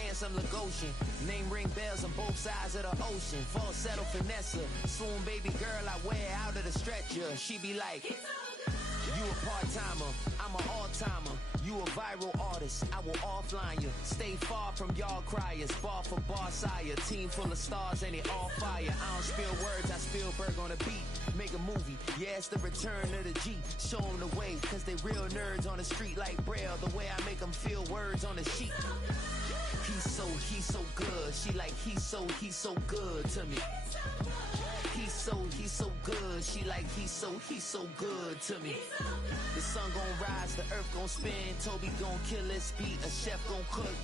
handsome Lagosian. Name ring bells on both sides of the ocean. Falsetto finesse, swoon baby girl I wear out of the stretcher. She be like, you a part-timer, I'm an all-timer. You a viral artist, I will offline you. Stay far from y'all criers, bar for bar sire. Team full of stars and it all fire. I don't spill words, I spill Berg on a beat. Make a movie, yeah, it's the return of the G. Show them the way, cause they real nerds on the street like Braille. The way I make them feel words on the sheet. He's so good. She like, he's so good to me. He's so good. She like, he's so good to me. The sun gon' rise, the earth gon' spin. Toby gon' kill this beat, a chef gon' cook.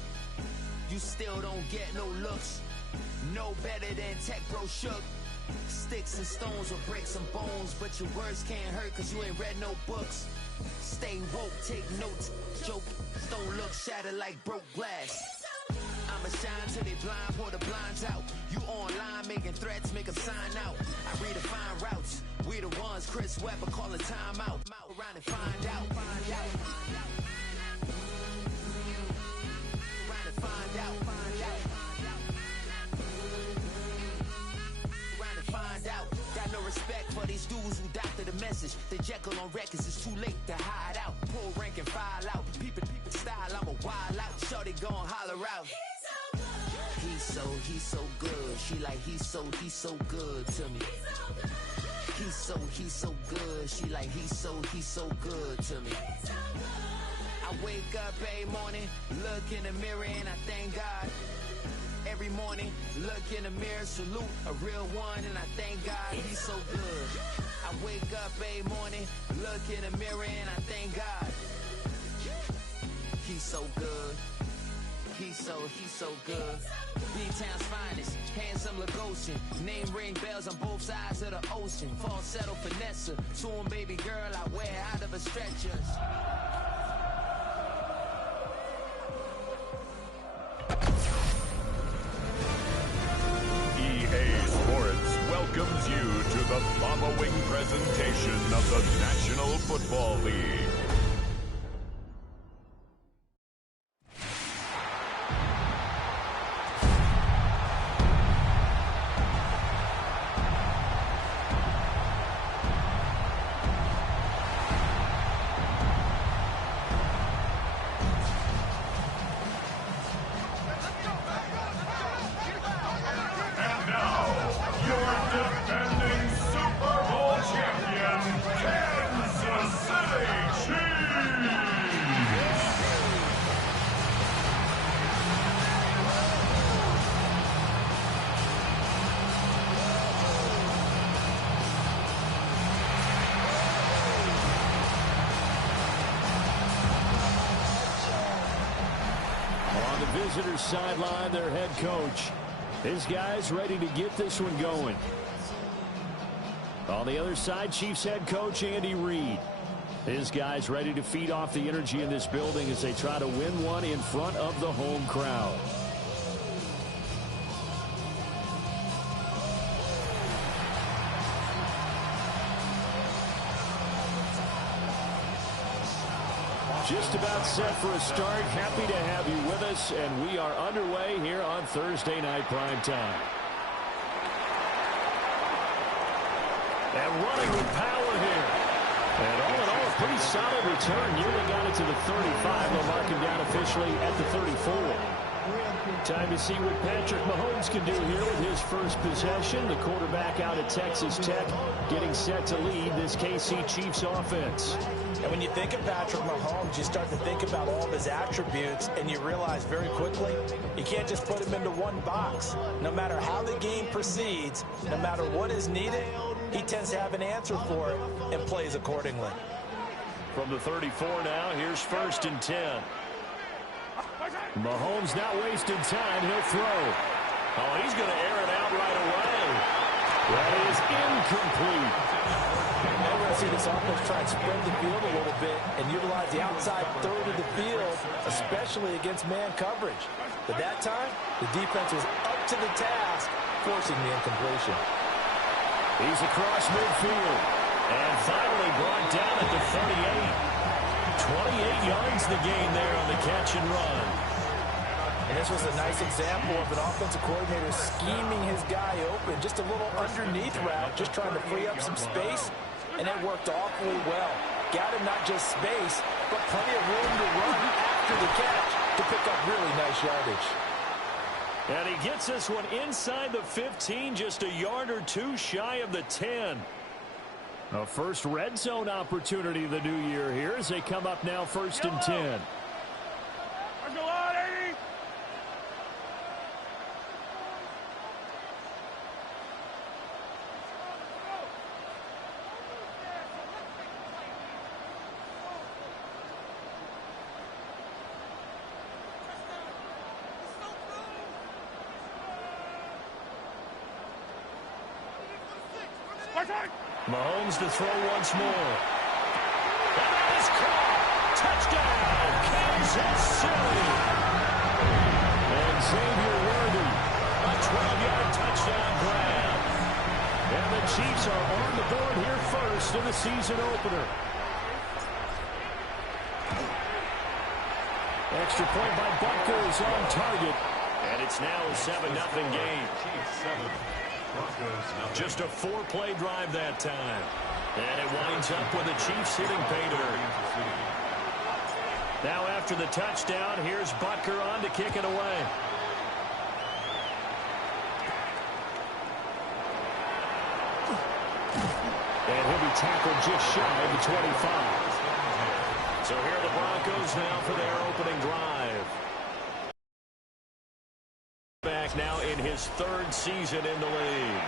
You still don't get no looks. No better than Tech Bro Shook. Sticks and stones will break some bones, but your words can't hurt cause you ain't read no books. Stay woke, take notes, joke, don't look shattered like broke glass. I'ma shine till they blind, pour the blinds out. You online making threats, make 'em sign out. I redefine routes, we the ones Chris Webber calling time out. Around and find out. Around and find out. Find out. Got no respect for these dudes who doctor the message. The Jekyll on records, it's too late to hide out. Pull rank and file out. Peep style, I'm a wild out. Shorty gon' holler out. He's so good. She like, he's so good to me. He's so good. She like, he's so good to me. I wake up every morning, look in the mirror and I thank God. Every morning, look in the mirror, salute a real one, and I thank God he's so good. I wake up every morning, look in the mirror, and I thank God he's so good. He's so good. B-Town's finest, handsome Lagosian. Name ring bells on both sides of the ocean. Falsetto finesse, swoon baby girl I wear out of a stretcher. EA Sports welcomes you to the following presentation of the National Football League. Visitors sideline their head coach. His guys ready to get this one going. On the other side, Chiefs head coach Andy Reid. His guys ready to feed off the energy in this building as they try to win one in front of the home crowd. Just about set for a start. Happy to have you with us, and we are underway here on Thursday Night Primetime. And running with power here. And all in all, a pretty solid return. Nearly got it to the 35. They'll mark him down officially at the 34. Time to see what Patrick Mahomes can do here with his first possession. The quarterback out at Texas Tech getting set to lead this KC Chiefs offense. And when you think of Patrick Mahomes, you start to think about all of his attributes, and you realize very quickly you can't just put him into one box. No matter how the game proceeds, no matter what is needed, he tends to have an answer for it and plays accordingly. From the 34 now, here's 1st and 10. Mahomes not wasting time. He'll throw. Oh, he's going to air it out right away. That is incomplete. Now we're going to see this offense try and spread the field a little bit and utilize the outside third of the field, especially against man coverage. But that time, the defense was up to the task, forcing the incompletion. He's across midfield. And finally brought down at the 38. 28 yards the gain there on the catch and run. And this was a nice example of an offensive coordinator scheming his guy open. Just a little underneath route, just trying to free up some space. And it worked awfully well. Got him not just space, but plenty of room to run after the catch to pick up really nice yardage. And he gets this one inside the 15, just a yard or two shy of the 10. A first red zone opportunity of the new year here as they come up now 1st and 10. Mahomes to throw once more. And that is caught. Touchdown, Kansas City. And Xavier Worthy, a 12-yard touchdown grab. And the Chiefs are on the board here first in the season opener. Extra point by Butker is on target. And it's now a 7-0 game. Just a 4-play drive that time. And it winds up with the Chiefs hitting pay dirt. Now after the touchdown, here's Butker on to kick it away. And he'll be tackled just shy of the 25. So here are the Broncos now for their opening drive. Back now in his 3rd season in the league.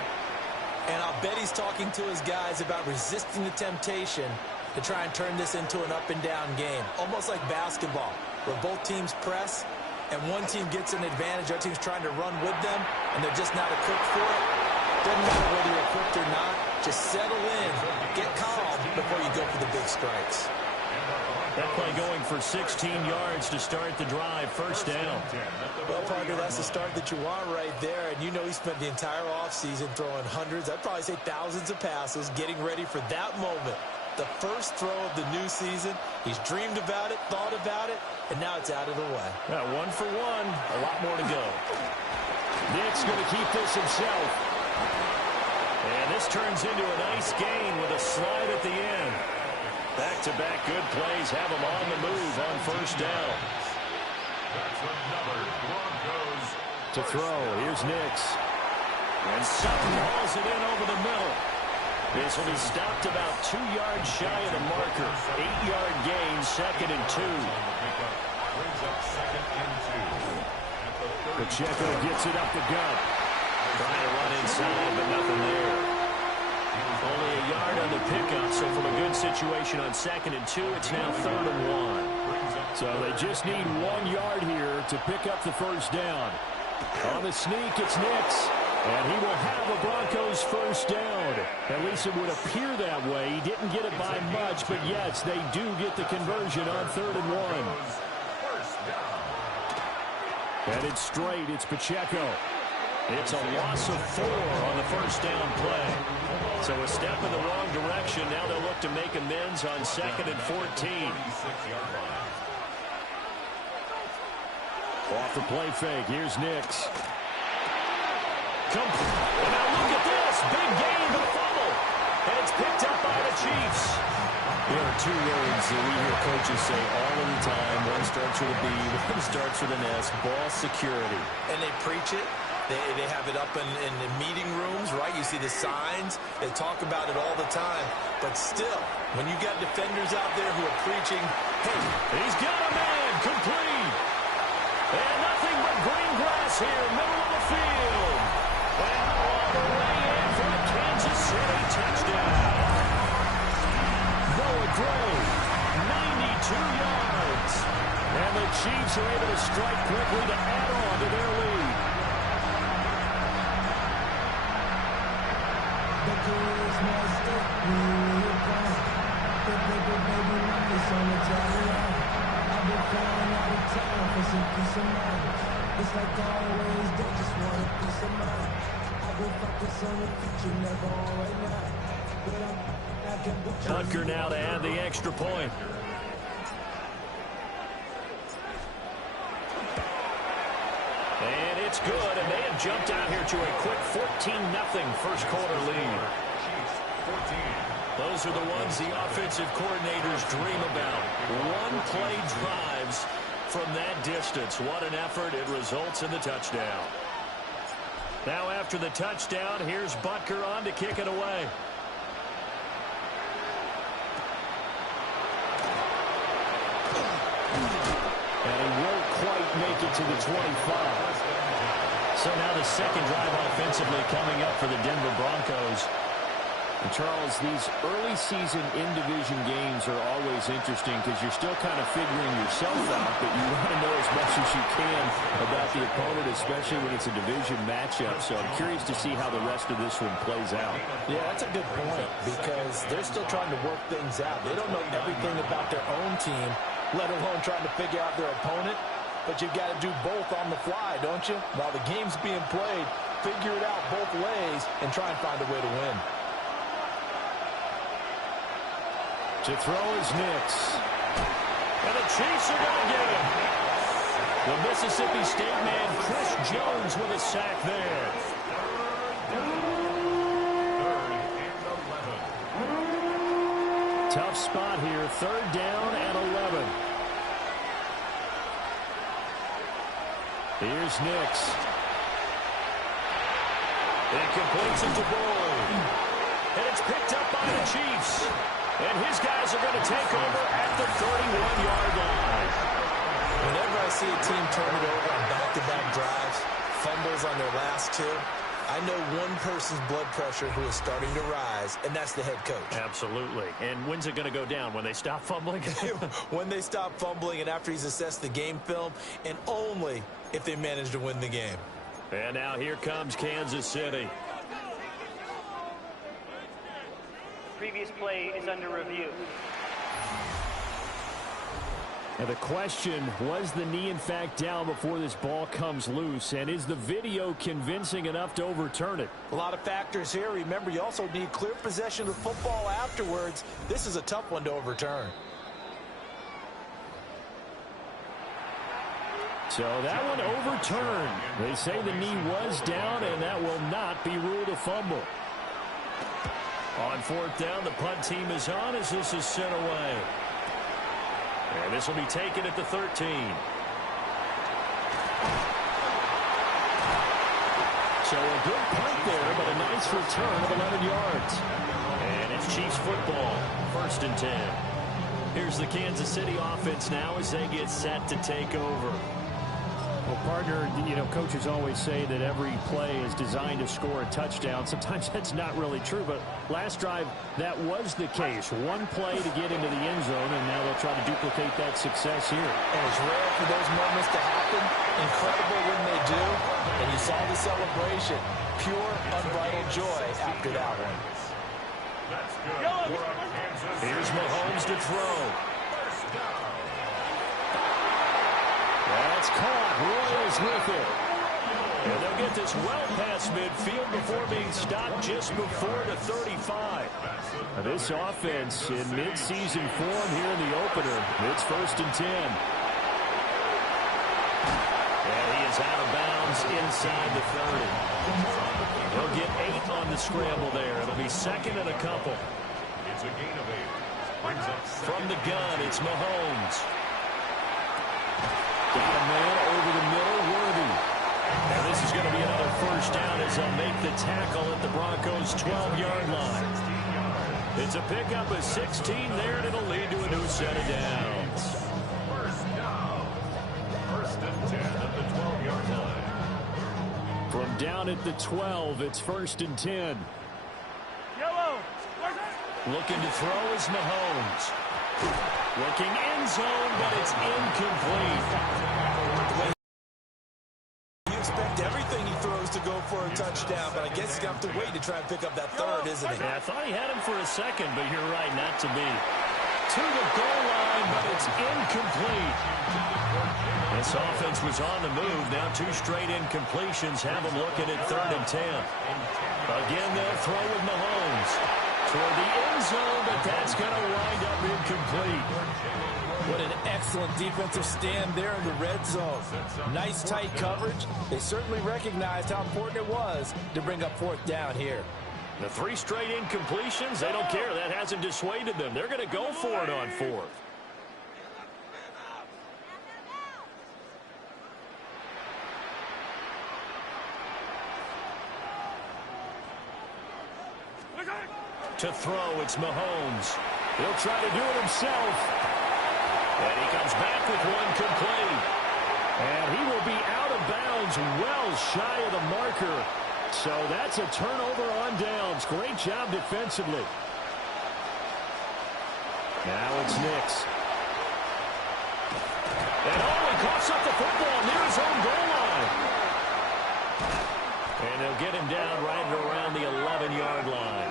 And I'll bet he's talking to his guys about resisting the temptation to try and turn this into an up-and-down game. Almost like basketball, where both teams press, and one team gets an advantage, other team's trying to run with them, and they're just not equipped for it. Doesn't matter whether you're equipped or not. Just settle in, get calm before you go for the big strikes. That play going for 16 yards to start the drive, 1st down. Well, Parker, that's the start that you want right there. And you know he spent the entire offseason throwing hundreds, I'd probably say thousands of passes, getting ready for that moment. The first throw of the new season. He's dreamed about it, thought about it, and now it's out of the way. 1 for 1, a lot more to go. Nick's going to keep this himself. And this turns into a nice gain with a slide at the end. Back-to-back good plays have him on the move on 1st down. To throw, here's Nix. And Sutton hauls it in over the middle. This will be stopped about 2 yards shy of the marker. 8-yard gain, 2nd and 2. Pacheco gets it up the gut. Trying to run inside, but nothing there. Only a yard on the pickup, so from a good situation on 2nd and 2, it's now 3rd and 1. So they just need 1 yard here to pick up the 1st down. On the sneak, it's Nix, and he will have a Broncos 1st down. At least it would appear that way. He didn't get it by much, but yes, they do get the conversion on 3rd and 1. And it's straight, it's Pacheco. It's a loss of 4 on the 1st down play. So a step in the wrong direction. Now they'll look to make amends on 2nd and 14. Off the play fake. Here's Nix. And now look at this. Big gain, but a fumble. And it's picked up by the Chiefs. There are 2 words that we hear coaches say all of the time. One starts with a B, one starts with an S. Ball security. And they preach it. They have it up in the meeting rooms, right? You see the signs. They talk about it all the time. But still, when you got defenders out there who are preaching, hey, he's got a man, complete. And nothing but green grass here, middle of the field. And all the way in for a Kansas City touchdown. Noah Gray, 92 yards. And the Chiefs are able to strike quickly to add on to their lead. It's like always, they just want a piece of mind. I've been focused on the future, never on right now. But I can Butker now to add the extra point. it's good, and they have jumped out here to a quick 14-0 first quarter lead. Those are the ones the offensive coordinators dream about. One-play drives from that distance. What an effort. It results in the touchdown. Now after the touchdown, here's Butker on to kick it away. And he won't quite make it to the 25. So now the second drive offensively coming up for the Denver Broncos. And Charles, these early season in-division games are always interesting because you're still kind of figuring yourself out, but you want to know as much as you can about the opponent, especially when it's a division matchup. So I'm curious to see how the rest of this one plays out. Yeah, that's a good point because they're still trying to work things out. They don't know everything about their own team, let alone trying to figure out their opponent. But you've got to do both on the fly, don't you? While the game's being played, figure it out both ways and try and find a way to win. To throw is Nix. And the Chiefs are going to get him. The Mississippi State man, Chris Jones, with a sack there. Tough spot here. 3rd down and 11. Here's Nix. It completes it to Boyd. And it's picked up by the Chiefs. And his guys are going to take over at the 31-yard line. Whenever I see a team turn it over on back-to-back drives, fumbles on their last two, I know one person's blood pressure who is starting to rise, and that's the head coach. Absolutely. And when's it going to go down? When they stop fumbling? When they stop fumbling and after he's assessed the game film, and only if they manage to win the game. And now here comes Kansas City. Previous play is under review. And the question, was the knee in fact down before this ball comes loose? And is the video convincing enough to overturn it? A lot of factors here. Remember, you also need clear possession of the football afterwards. This is a tough one to overturn. So that one overturned. They say the knee was down, and that will not be ruled a fumble. On 4th down, the punt team is on as this is sent away. And this will be taken at the 13. So a good punt there, but a nice return of 11 yards. And it's Chiefs football, 1st and 10. Here's the Kansas City offense now as they get set to take over. Well, partner, you know, coaches always say that every play is designed to score a touchdown. Sometimes that's not really true, but last drive, that was the case. One play to get into the end zone, and now they'll try to duplicate that success here. And it's rare for those moments to happen. Incredible when they do. And you saw the celebration. Pure, unbridled joy after that one. Here's Mahomes to throw. That's caught. Royals with it. And they'll get this well past midfield before being stopped just before the 35. Now this offense in midseason form here in the opener. It's 1st and 10. And he is out of bounds inside the 30. They'll get 8 on the scramble there. It'll be 2nd and a couple. It's a gain of 8. From the gun, it's Mahomes. Got a man over the middle, Worthy. And this is going to be another 1st down as they'll make the tackle at the Broncos' 12-yard line. It's a pickup of 16 there, and it'll lead to a new set of downs. 1st down. 1st and 10 at the 12-yard line. From down at the 12, it's 1st and 10. Looking to throw is Mahomes. Looking end zone, but it's incomplete. You expect everything he throws to go for a touchdown, but I guess he's going to have to wait to try and pick up that 3rd, isn't he? Yeah, I thought he had him for a second, but you're right, not to be. To the goal line, but it's incomplete. This offense was on the move. Now 2 straight incompletions have them looking at 3rd and 10. Again, they'll throw with Mahomes. Toward the end zone, but that's going to wind up incomplete. What an excellent defensive stand there in the red zone. Nice tight coverage. They certainly recognized how important it was to bring up fourth down here. The 3 straight incompletions, they don't care. That hasn't dissuaded them. They're going to go for it on fourth. To throw, it's Mahomes. He'll try to do it himself. And he comes back with one complete. And he will be out of bounds well shy of the marker. So that's a turnover on downs. Great job defensively. Now it's Nix. And he coughs up the football near his own goal line. And they'll get him down right around the 11-yard line.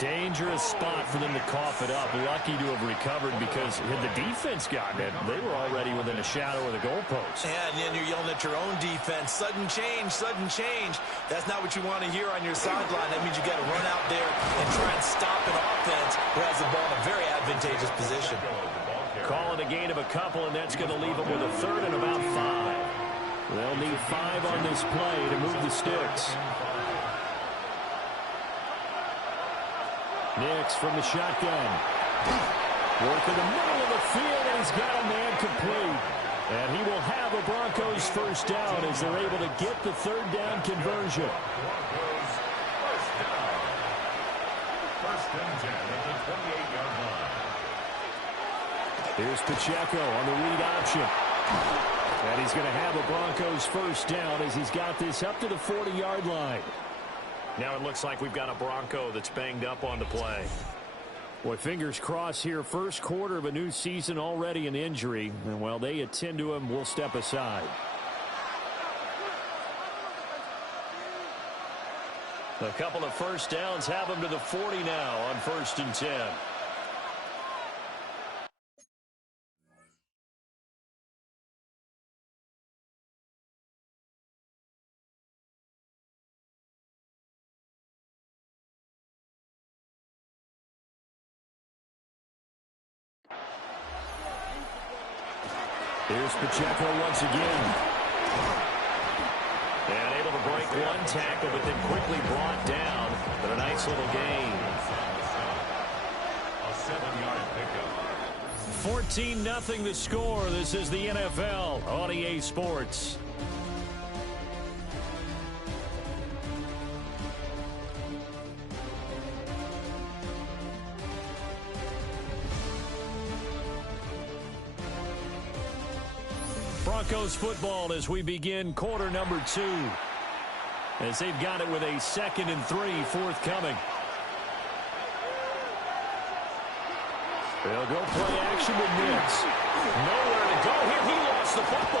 Dangerous spot for them to cough it up. Lucky to have recovered because had the defense gotten it, they were already within a shadow of the goalpost. Yeah, and then you're yelling at your own defense. Sudden change, sudden change. That's not what you want to hear on your sideline. That means you got to run out there and try and stop an offense who has the ball in a very advantageous position. Call it a gain of a couple, and that's going to leave them with a third and about 5. They'll need 5 on this play to move the sticks. Nix from the shotgun. Work in the middle of the field, and he's got a man complete. And he will have a Broncos first down as they're able to get the third down conversion. First and 10 at the 28-yard line. Here's Pacheco on the read option. And he's going to have a Broncos first down as he's got this up to the 40-yard line. Now it looks like we've got a Bronco that's banged up on the play. Boy, fingers crossed here. First quarter of a new season, already an injury. And while they attend to him, we'll step aside. A couple of first downs have him to the 40 now on 1st and 10. Here's Pacheco once again. And able to break one tackle, but then quickly brought down. But a nice little gain. A 7-yard pickup. 14-0 the score. This is the NFL on EA Sports. Broncos football as we begin quarter number 2. As they've got it with a 2nd and 3 forthcoming. They'll go play action with Nix. Nowhere to go here. He lost the football.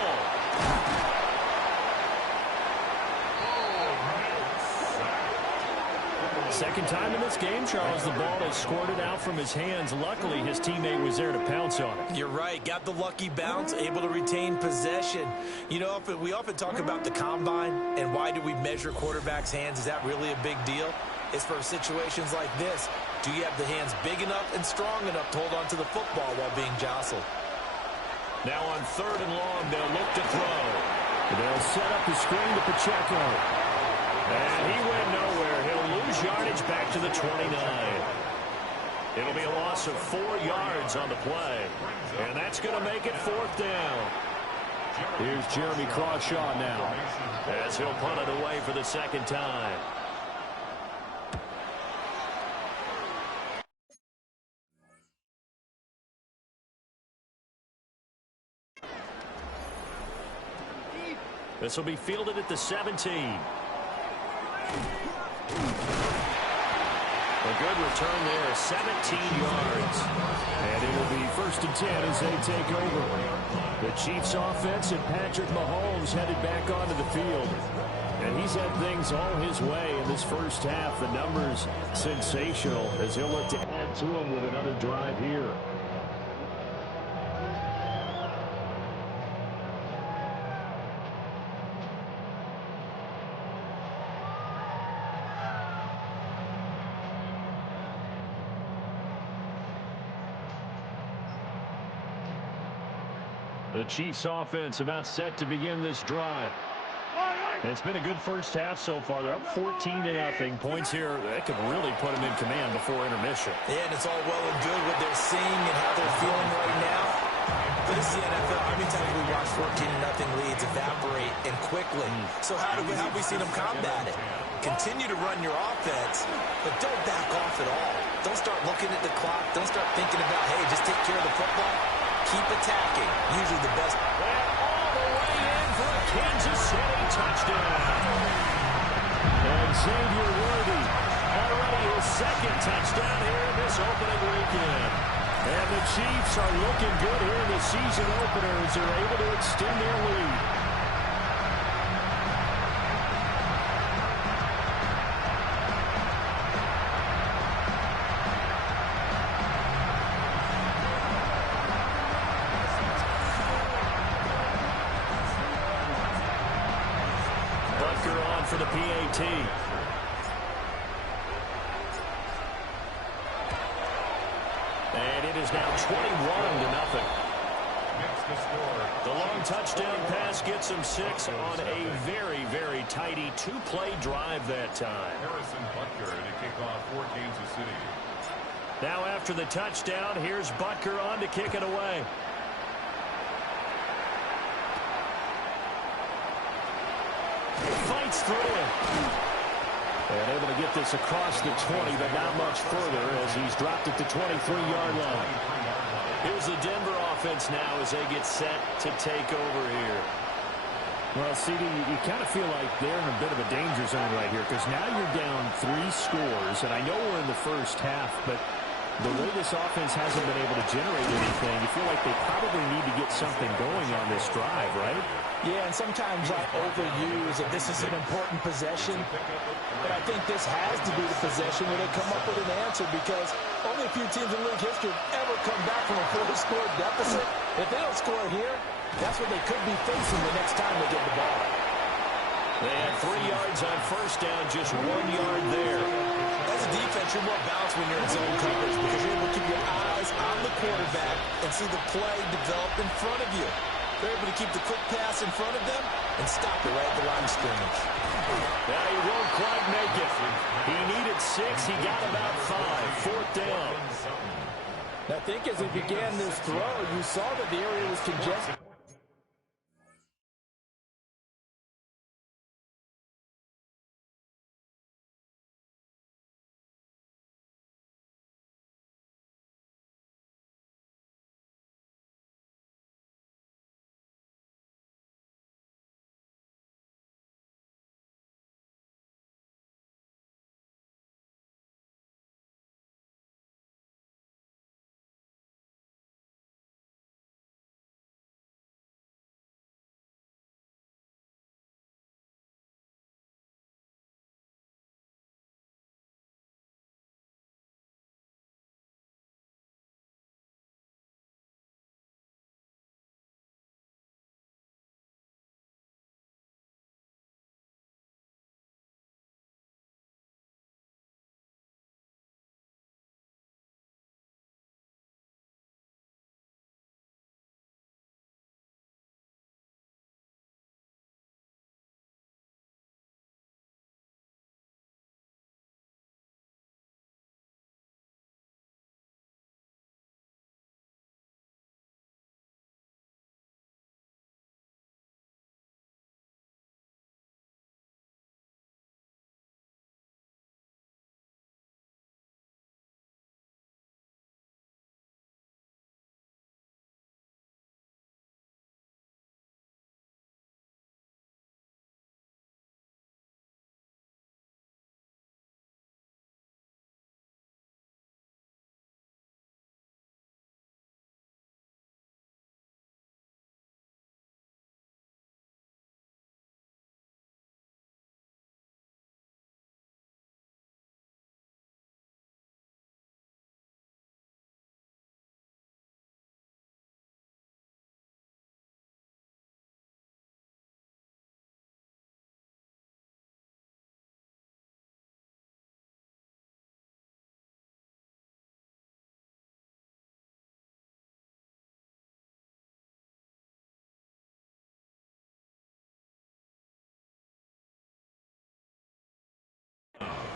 Second time in this game, Charles, the ball is squirted out from his hands. Luckily, his teammate was there to pounce on it. You're right. Got the lucky bounce, able to retain possession. You know, we often talk about the combine and why do we measure quarterbacks' hands. Is that really a big deal? It's for situations like this. Do you have the hands big enough and strong enough to hold on to the football while being jostled? Now on 3rd and long, they'll look to throw. They'll set up the screen to Pacheco. And he went nowhere. He'll lose yardage back to the 29. It'll be a loss of 4 yards on the play. And that's going to make it 4th down. Here's Jeremy Crawshaw now as he'll punt it away for the 2nd time. This will be fielded at the 17. A good return there, 17 yards. And it will be 1st and 10 as they take over. The Chiefs offense and Patrick Mahomes headed back onto the field. And he's had things all his way in this first half. The numbers sensational as he'll look to add to them with another drive here. The Chiefs offense about set to begin this drive. It's been a good first half so far. They're up 14-0. Points here that could really put them in command before intermission. Yeah, and it's all well and good what they're seeing and how they're feeling right now. But this is the NFL. How many times we watch 14-0 leads evaporate and quickly? So how have we seen them combat it? Continue to run your offense, but don't back off at all. Don't start looking at the clock. Don't start thinking about, hey, just take care of the football. Keep attacking. Usually the best. All the way in for a Kansas City touchdown. And Xavier Worthy already his second touchdown here in this opening weekend. And the Chiefs are looking good here in the season opener as they're able to extend their lead. For the PAT. And it is now 21-0. The long touchdown pass gets them 6 on a very, very tidy two-play drive that time. Harrison Butker to kick off for Kansas City. Now after the touchdown, here's Butker on to kick it away. Fights through it. And able to get this across the 20, but not much further as he's dropped at the 23-yard line. Here's the Denver offense now as they get set to take over here. Well, CD, you kind of feel like they're in a bit of a danger zone right here because now you're down 3 scores, and I know we're in the first half, but the way this offense hasn't been able to generate anything, you feel like they probably need to get something going on this drive, right? Yeah, and sometimes I overuse that this is an important possession, but I think this has to be the possession where they come up with an answer because only a few teams in league history have ever come back from a 4-score deficit. If they don't score here, that's what they could be facing the next time they get the ball. They had 3 yards on first down, just 1 yard there. As a defense, you're more balanced when you're in zone coverage because you're able to keep your eyes on the quarterback and see the play develop in front of you. They're able to keep the quick pass in front of them and stop it right at the line of scrimmage. Now he won't quite make it. He needed 6. He got about 5. 4th down. I think as he began this throw, you saw that the area was congested.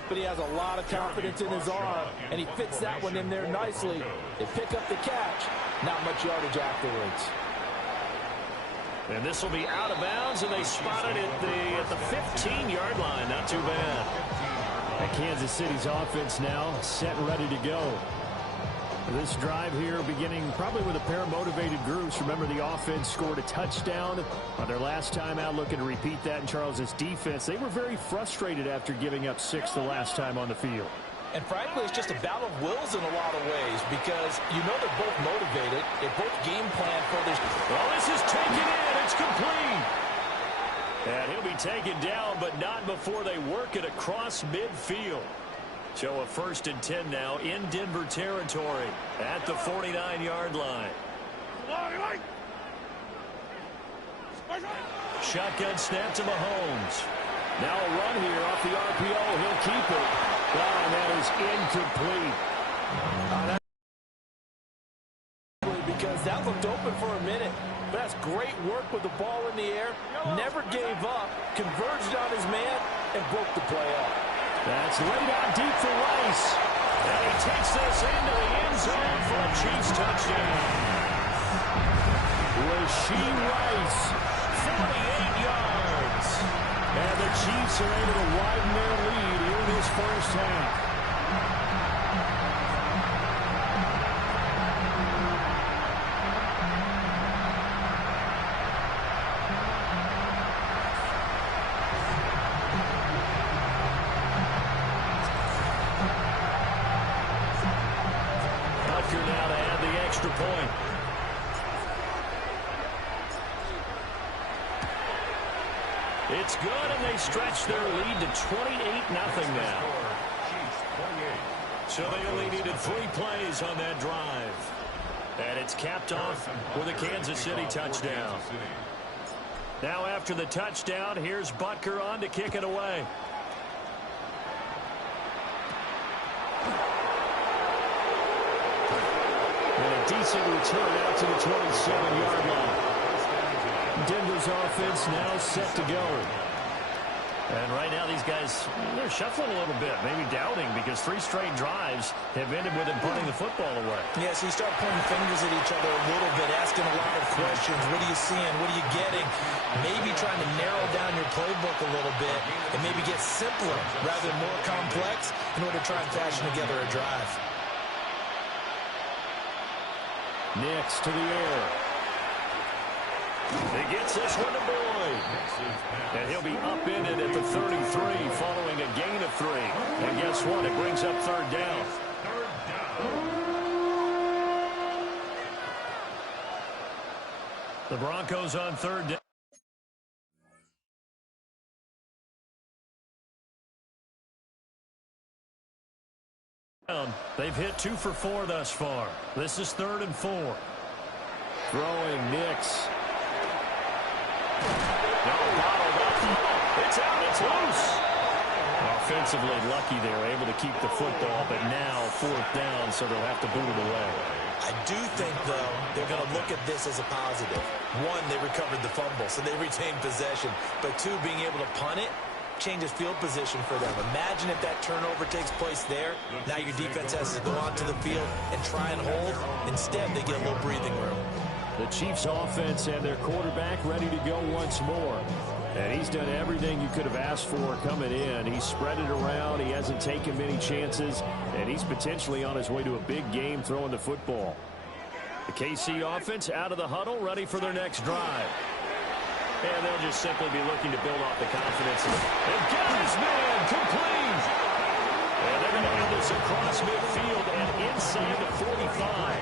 but he has a lot of confidence in his arm, and he fits that one in there nicely. They pick up the catch. Not much yardage afterwards. And this will be out of bounds, and they spot it at the 15-yard line. Not too bad. And Kansas City's offense now set and ready to go. This drive here beginning probably with a pair of motivated groups. Remember, the offense scored a touchdown on their last time out, looking to repeat that in Charles's defense. They were very frustrated after giving up 6 the last time on the field. And frankly, it's just a battle of wills in a lot of ways because you know they're both motivated. They both game plan for this. Well, this is taken in. It's complete. And he'll be taken down, but not before they work it across midfield. So a 1st and 10 now in Denver territory at the 49-yard line. Shotgun snap to Mahomes. Now a run here off the RPO. He'll keep it. And that is incomplete. Because that looked open for a minute. But that's great work with the ball in the air. Never gave up. Converged on his man and broke the play up. That's laid out deep for Rice. And he takes this into the end zone for a Chiefs touchdown. Rashee Rice, 48 yards. And the Chiefs are able to widen their lead here in this first half. Butker now to add the extra point. It's good, and they stretch their lead to 28-0 now. So they only needed 3 plays on that drive. And it's capped off with a Kansas City touchdown. Now after the touchdown, here's Butker on to kick it away. And a decent return out to the 27-yard line. Denver's offense now set to go. And right now these guys, they're shuffling a little bit, maybe doubting, because 3 straight drives have ended with them punting the football away. Yeah, so you start pointing fingers at each other a little bit, asking a lot of questions. What are you seeing? What are you getting? Maybe trying to narrow down your playbook a little bit and maybe get simpler rather than more complex in order to try and fashion together a drive. Next to the air. He gets this one to Boyd. And he'll be upended at the 33 following a gain of 3. And guess what? It brings up 3rd down. The Broncos on 3rd down. They've hit 2 for 4 thus far. This is 3rd and 4. Throwing Nix. It's out. It's loose. Offensively lucky they were able to keep the football, but now 4th down, so they'll have to boot it away. I do think, though, they're going to look at this as a positive. 1, they recovered the fumble, so they retained possession. But 2, being able to punt it changes field position for them. Imagine if that turnover takes place there. Now your defense has to go onto the field and try and hold. Instead, they get a little breathing room. The Chiefs offense and their quarterback ready to go once more. And he's done everything you could have asked for coming in. He's spread it around. He hasn't taken many chances. And he's potentially on his way to a big game throwing the football. The KC offense out of the huddle, ready for their next drive. And they'll just simply be looking to build off the confidence. They've got his man complete. And they're going to have this across midfield and inside the 45.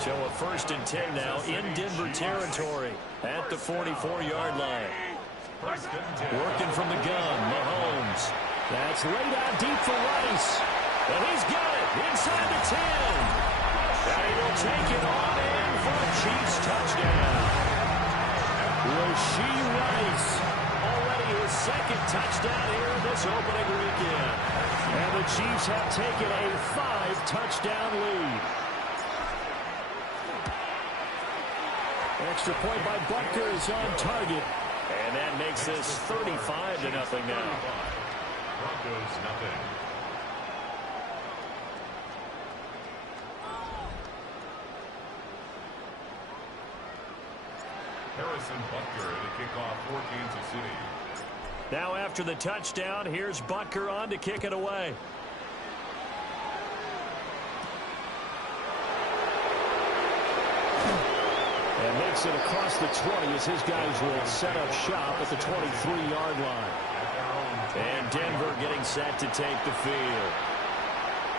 So a 1st and 10 now in Denver territory at the 44-yard line. Working from the gun, Mahomes. That's laid out deep for Rice. And he's got it inside the 10. And he will take it on in for a Chiefs touchdown. Rashee Rice, already his 2nd touchdown here this opening weekend. And the Chiefs have taken a 5-touchdown lead. Extra point by Butker is on target. And that makes this 35-0 now. Broncos nothing. Harrison Butker to kick off for Kansas City. Now after the touchdown, here's Butker on to kick it away. And makes it across the 20 as his guys will set up shop at the 23-yard line. And Denver getting set to take the field.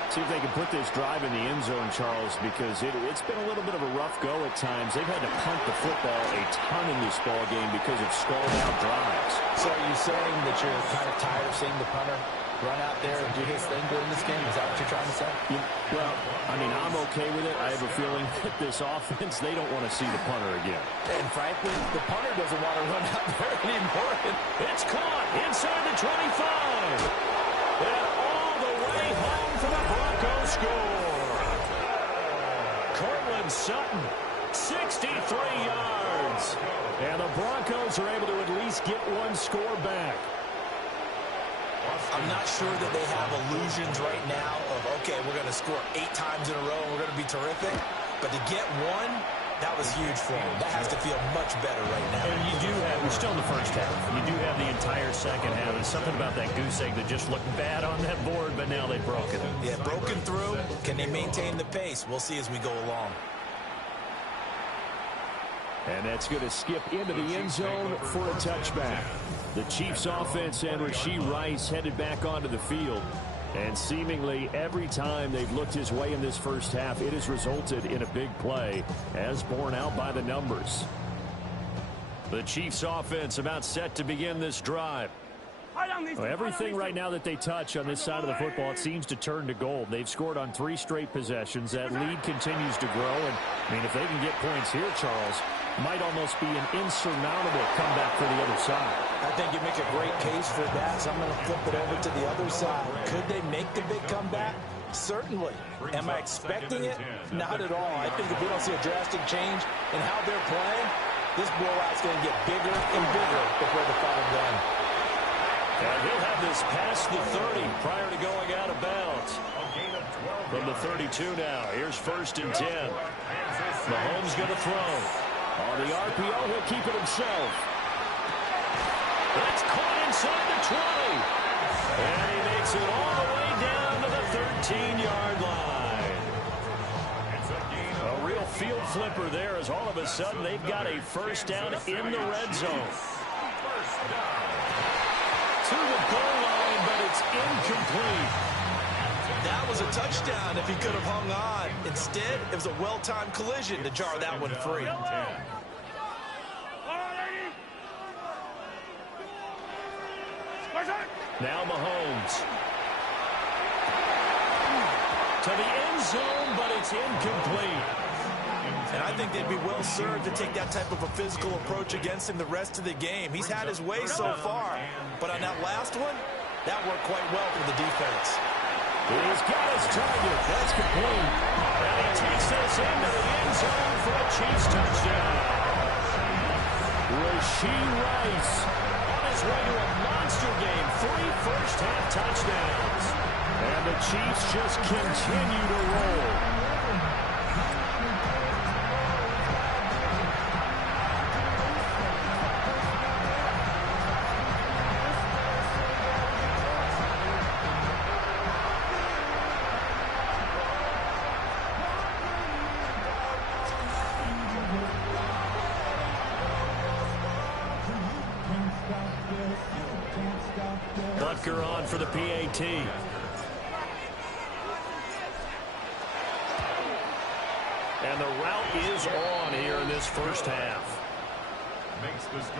See if they can put this drive in the end zone, Charles, because it's been a little bit of a rough go at times. They've had to punt the football a ton in this ball game because of stalled-out drives. So are you saying that you're kind of tired of seeing the punter run out there and do his thing during this game? Is that what you're trying to say? Well, I mean, I'm okay with it. I have a feeling that this offense, they don't want to see the punter again. And frankly, the punter doesn't want to run out there anymore. It's caught inside the 25. And all the way home for the Broncos score. Cortland Sutton, 63 yards. And the Broncos are able to at least get one score back. I'm not sure that they have illusions right now of, okay, we're going to score 8 times in a row and we're going to be terrific. But to get one, that was huge for them. That has to feel much better right now. And you do have, we're still in the first half. You do have the entire second half. There's something about that goose egg that just looked bad on that board, but now they've broken it. Yeah, broken through. Can they maintain the pace? We'll see as we go along. And that's going to skip into the end zone for a touchback. The Chiefs offense and Rashee Rice headed back onto the field. And seemingly every time they've looked his way in this first half, it has resulted in a big play, as borne out by the numbers. The Chiefs offense about set to begin this drive. Well, everything right now that they touch on this side of the football, it seems to turn to gold. They've scored on 3 straight possessions. That lead continues to grow. And, I mean, if they can get points here, Charles, might almost be an insurmountable comeback for the other side. I think you make a great case for that, so I'm going to flip it over to the other side. Could they make the big comeback? Certainly. Am I expecting it? Not at all. I think if we don't see a drastic change in how they're playing, this blowout's going to get bigger and bigger before the final run. And he'll have this past the 30 prior to going out of bounds. From the 32 now, here's 1st and 10. Mahomes going to throw. On the RPO, he'll keep it himself. That's caught inside the 20. And he makes it all the way down to the 13-yard line. A real field flipper there as all of a sudden they've got a first down in the red zone. To the goal line, but it's incomplete. That was a touchdown if he could have hung on. Instead, it was a well-timed collision to jar that one free. Now Mahomes. To the end zone, but it's incomplete. And I think they'd be well served to take that type of a physical approach against him the rest of the game. He's had his way so far, but on that last one, that worked quite well for the defense. He's got his target. That's complete. And he takes this into the end zone for a Chiefs touchdown. Rashee Rice on his way to a monster game. 3 first-half touchdowns. And the Chiefs just continue to roll. Butker on for the PAT. And the route is on here in this first half. Makes the score.